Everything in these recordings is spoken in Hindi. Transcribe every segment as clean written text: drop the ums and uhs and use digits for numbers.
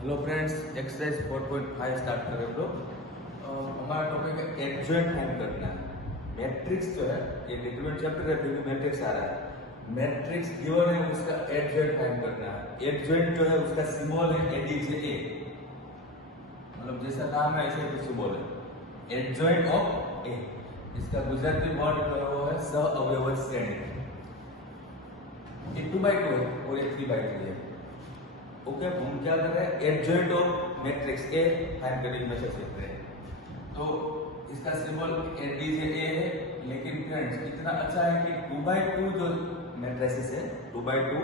हेलो फ्रेंड्स, एक्सरसाइज 4.5 स्टार्ट करें हम लोग। हमारा टॉपिक है एडजॉइंट फाइंड करना है। मैट्रिक्स जो है ये डिटरमिनेंट चैप्टर है, फिर भी मैट्रिक्स आ रहा है। मैट्रिक्स गिवन है, उसका एडजॉइंट फाइंड करना है। एडजॉइंट जो है उसका सिंबल है एडीजे, मतलब जैसा नाम है ऐसे कुछ सिंबल है, एडजॉइंट ऑफ ए। इसका गुजराती वर्ड जो है वो है सह-अवयव श्रेणी। ये 2x2 है और ये 3x3 है। ओके, हम क्या कर रहे हैं, adjoint of matrix A find करने की मेथड सीख रहे हैं। तो इसका सिंबल एडीजे ए है, लेकिन फ्रेंड्स इतना अच्छा है कि 2x2 जो मैट्रिसेस है 2x2,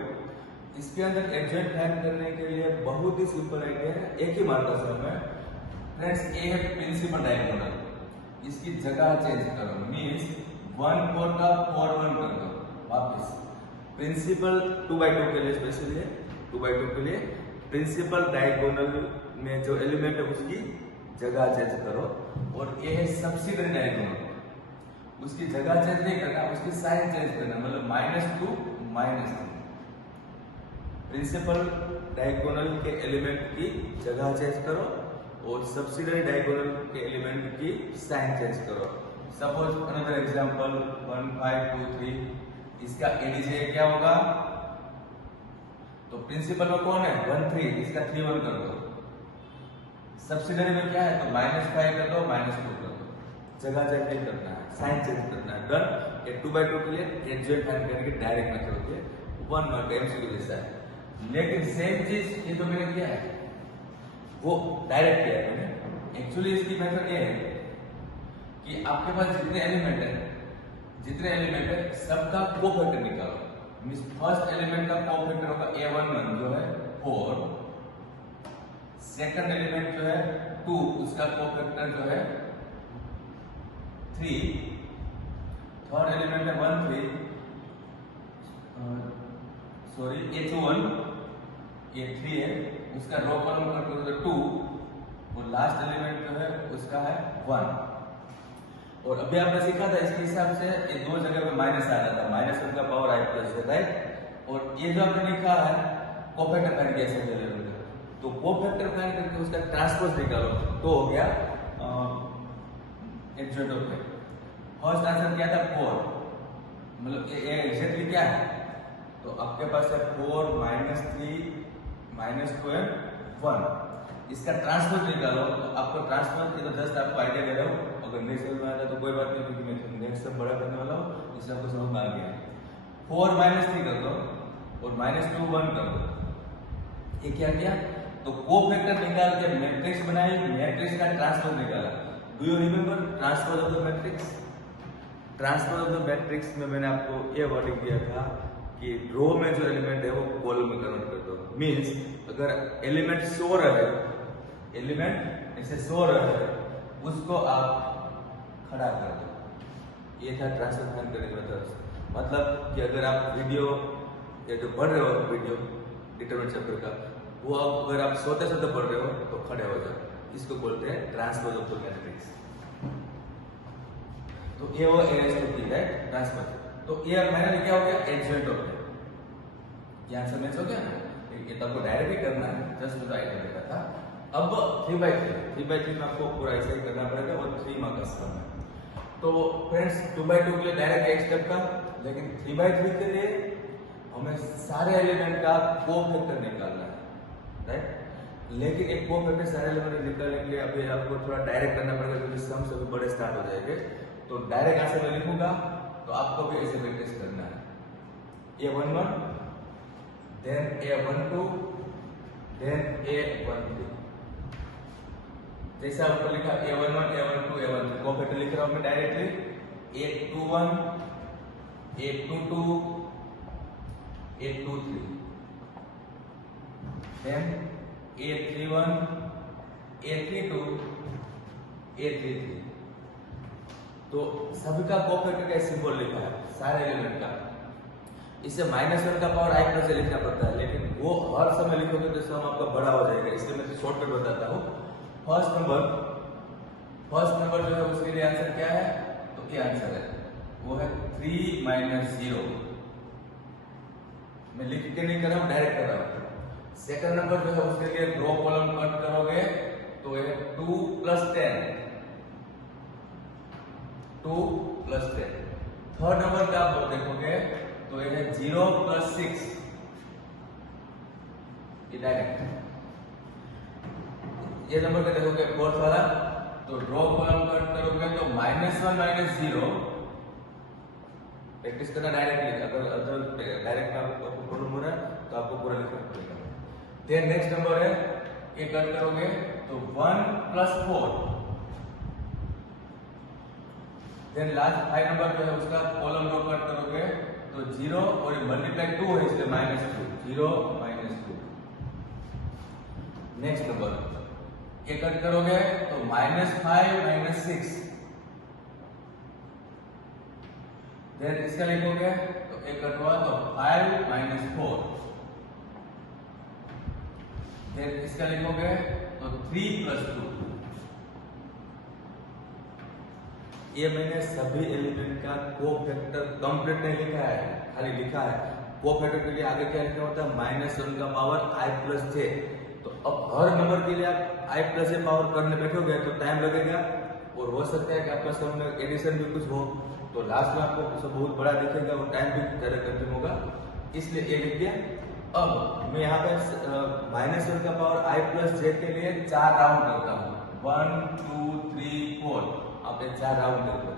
इसके अंदर एडजॉइंट फाइंड करने के लिए बहुत ही सिंपल आइडिया है। एक ही मानता हूं मैं फ्रेंड्स, ए है प्रिंसिपल डायगोनल, इसकी जगह चेंज करो, मींस 1 4 का 4 1 कर दो वापस। प्रिंसिपल 2x2 के लिए स्पेशली है, 2x2 के लिए प्रिंसिपल डायगोनल में जो एलिमेंट है उसकी जगह चेंज करो। और ये है सबसिडियरी डायगोनल, उसकी जगह चेंज नहीं करना, उसकी साइन चेंज करना, मतलब -2 -3। प्रिंसिपल डायगोनल के एलिमेंट की जगह चेंज करो और सबसिडियरी डायगोनल के एलिमेंट की साइन चेंज करो। सपोज अनदर एग्जांपल 1 5 2 3, इसका एडीजे क्या होगा? तो प्रिंसिपल में कौन है 1 3, इसका 3 1 कर दो। सबसिडियरी में क्या है तो -5 कर दो, -2 कर दो। जगह चेंज नहीं करना है, साइन चेंज करना है, डन। ये 2x2 के लिए एडजॉइंट फाइंड करने की डायरेक्ट मेथड होती है, 1 मार्क एमसीक्यू जैसा है। लेकिन सेम चीज ये तो मैंने किया है, वो डायरेक्ट किया है मैंने। एक्चुअली इसकी मेथड ये है कि आपके पास जितने एलिमेंट है सबका कोफैक्टर निकालो। मींस फर्स्ट एलिमेंट का कोफैक्टर होगा a11 जो है 4, सेकंड एलिमेंट जो है 2, उसका कोफैक्टर जो है 3, थर्ड एलिमेंट है 1 3, सॉरी a21 ये 3 है, उसका रो कॉलम का 2, और लास्ट एलिमेंट जो है उसका है 1। और अभी आपने सीखा था इसके हिसाब से ये दो जगह पे माइनस आ जाता है, -1 का पावर i प्लस है, राइट। और ये जो आपने लिखा है कोफैक्टर फाइंड कैसे करेंगे, तो कोफैक्टर फाइंड करके उसका ट्रांसपोज निकालो तो हो गया adjoint of A. First answer क्या था 4, मतलब ये एग्जैक्टली क्या है, तो आपके पास है 4 -3 -2 1। इसका ट्रांसपोज निकालो, तो आपको ट्रांसपोज ये तो जस्ट आपको आइडिया दे रहा हूं, अगर नहीं समझ में आता तो कोई बात नहीं, क्योंकि मैं नेक्स्ट सब बड़ा करने वाला हूँ, इससे आपको समझ में आ गया। 4 -3 कर दो और -2 1 कर दो। ये क्या किया, तो कोफैक्टर निकाल के मैट्रिक्स बनाई, मैट्रिक्स का ट्रांसपोज निकाला। Do you remember transpose of the matrix? Transpose of the matrix में मैंने आपको ये वर्डिंग दिया था कि रो में जो एलिमेंट है वो कॉलम में कन्वर्ट कर दो। मींस अगर एलिमेंट 100 रहे, एलिमेंट ऐसे 100 रहे, उसको आप खड़ा कर दो। ये था ट्रांसफर फाइंड करने का मेथड। मतलब कि अगर आप वीडियो या जो पढ़ रहे हो वीडियो डिटरमिनेंट चैप्टर का, वो अगर आप सोते सोते पढ़ रहे हो तो खड़े हो जाओ, इसको बोलते हैं ट्रांसपोज ऑफ द मैट्रिक्स। तो ये वो AS2 है ट्रांसपोज। तो ये फाइनली क्या हो गया, एडजॉइंट ऑफ ए। ये आंसर मैच हो गया ना, ये तो आपको डायरेक्ट ही करना है, जस्ट मुझे आइडिया देता था। अब 3x3 में आपको पूरा ऐसे ही करना पड़ेगा और 3 मार्क का सम है। तो फ्रेंड्स 2x2 के लिए डायरेक्ट एक स्टेप का, लेकिन 3x3 के लिए हमें सारे एलिमेंट का कोफैक्टर निकालना है, राइट। लेकिन एक कोफैक्टर सारे एलिमेंट निकालने के लिए अभी आपको थोड़ा डायरेक्ट करना पड़ेगा, क्योंकि सम से बड़े स्टार्ट हो जाएंगे। तो डायरेक्ट आंसर मैं लिखूंगा, तो आपको भी ऐसे प्रैक्टिस करना है। a11 then a12 then a13, जैसे ऊपर लिखा a11 a12 a13, कोफैक्टर लिख रहा हूं मैं directly a21 a22 a23, then a31 a32 a33। तो सभी का कोफैक्टर का सिंबल लिखा है सारे एलिमेंट का। इसे -1 का पावर i प्लस से लिखना पड़ता है, लेकिन वो हर समय लिखोगे तो सम आपका बड़ा हो जाएगा, इसलिए मैं शॉर्टकट बताता हूँ। फर्स्ट नंबर जो है उसके लिए आंसर क्या है, तो क्या आंसर है, वो है 3 - 0। मैं लिख के नहीं कर रहा हूँ, डायरेक्ट कर रहा हूँ। सेकंड नंबर जो है उसके लिए रो कॉलम कट करोगे तो ये 2 + 10, 2 + 10। थर्ड नंबर का आप देखोगे तो ये है 0 + 6, ये डायरेक्ट। ये नंबर का देखोगे फोर्थ वाला, तो रो कॉलम कट करोगे तो -1 - 0। प्रैक्टिस करना डायरेक्टली, अगर डायरेक्ट आपको प्रॉब्लम हो रहा है तो आपको पूरा लिखना पड़ेगा। देन नेक्स्ट नंबर है, ये कट करोगे तो 1 + 4। देन लास्ट 5 नंबर जो है उसका कॉलम रो कट करोगे तो 0 और मल्टीप्लाई 2 है इसलिए -2, 0 - 2। नेक्स्ट नंबर ये कट करोगे तो -5 - 6। देन इसका लिखोगे तो एक कट हुआ तो 5 - 4। देन इसका लिखोगे तो 3 + 2। ये मैंने सभी एलिमेंट का कोफैक्टर कंप्लीट नहीं लिखा है, खाली लिखा है। कोफैक्टर के लिए आगे क्या लिखना होता है, -1 का पावर i + j। तो अब हर नंबर के लिए आप i + j पावर करने बैठोगे तो टाइम लगेगा और हो सकता है कि आपका सम में एडिशन भी कुछ हो, तो लास्ट में आपको सब बहुत बड़ा दिखेगा और टाइम भी ज़्यादा कंज्यूम होगा, इसलिए ये लिख दिया। अब मैं यहाँ पे -1 का पावर i + j के लिए 4 राउंड करता हूँ, 1 2 3 4। आप ये 4 राउंड कर दो।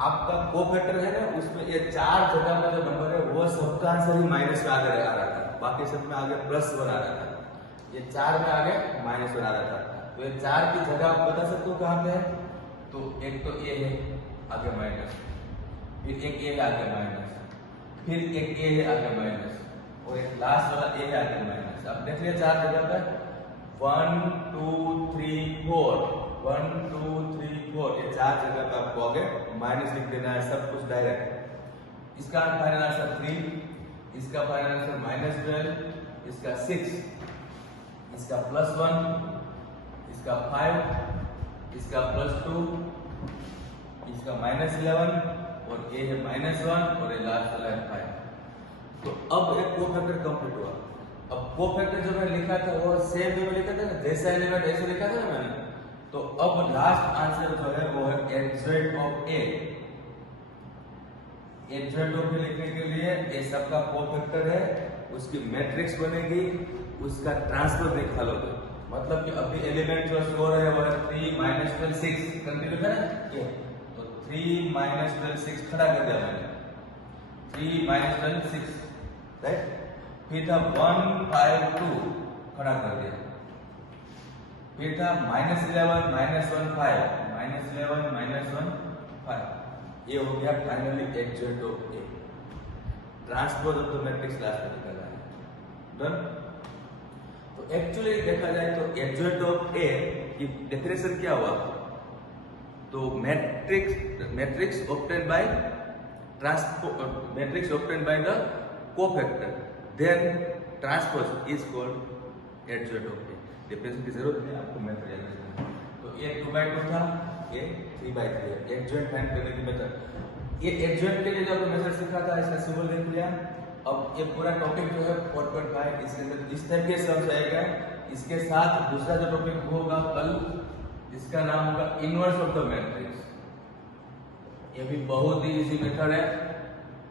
आपका कोफैक्टर है ना, उसमें ये 4 जगह का जो नंबर है वो सबका आंसर ही माइनस में आगे आ रहा था, बाकी सब में आगे +1 आ रहा था। ये 4 में आगे -1 आ रहा था, तो ये 4 की जगह आप बता सकते हो कहाँ पे है। तो एक तो ये है आगे माइनस, फिर एक ये है आगे माइनस, फिर एक ये है आगे माइनस, और एक लास्ट वाला ये है आगे माइनस। अब देख लिया 4 जगह पर 1 2 3 4, 1 2 3 4, ये 4 जगह पे आपको आगे माइनस लिख देना है, सब कुछ डायरेक्ट। इसका फाइनल आंसर 3, इसका फाइनल आंसर -12, इसका 6, इसका +1, इसका 5, इसका +2, इसका -11, और ये है -1, और ये लास्ट वाला है 5। तो अब एक कोफैक्टर कंप्लीट हुआ। अब कोफैक्टर जो मैंने लिखा था वो सेम जो मैं लिखा था ना, जैसा एलिमेंट ऐसे लिखा था ना मैंने, तो अब लास्ट आंसर जो है वो है adjoint of A. Adjoint of A लिखने के लिए ये सबका कोफैक्टर है, उसकी मैट्रिक्स बनेगी, उसका ट्रांसपोज निकाल लोगे। मतलब कि अभी एलिमेंट जो स्कोर है वो है 3 - 12 6, कंटिन्यू है ना ये, तो 3 - 12 6 खड़ा कर दिया मैंने, 3 - 12 6, राइट। फिर था 1 5 2, खड़ा कर दिया। फिर था -11 -1 5, -11 -1 5। ये हो गया finally adjoint of A. Transpose of the matrix last में निकाला है, डन। तो एक्चुअली देखा जाए तो एडजॉइंट ऑफ ए की डेफिनेशन क्या हुआ, तो matrix obtained by the cofactor, then transpose is called adjoint of A. Definition की जरूरत नहीं, आपको मेथड याद रखना। तो ये 2/2 था, ये 3/3 है। एडजॉइंट फाइंड करने की मेथड, ये एडजॉइंट के लिए जो मेथड सीखा था इसका सिंबल देख लिया। अब ये पूरा टॉपिक जो है 4.5 इसके अंदर इस टाइप के सम्स आएगा। इसके साथ दूसरा जो टॉपिक होगा कल, इसका नाम होगा इनवर्स ऑफ द मैट्रिक्स। ये भी बहुत ही इजी मेथड है,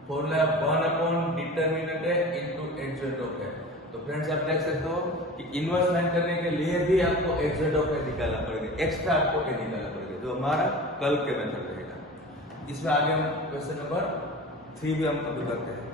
फॉर्मूला 1/डिटरमिनेंट इनटू एडजॉइंट ऑफ ए। तो फ्रेंड्स आप देख सकते हो कि इनवर्स फाइंड करने के लिए भी आपको एडजॉइंट ऑफ ए निकालना पड़ेगा, एक्स्ट्रा आपको ए निकालना पड़ेगा, जो हमारा कल के मेथड रहेगा। इसमें आगे हम क्वेश्चन नंबर 3 भी हम कभी करते हैं।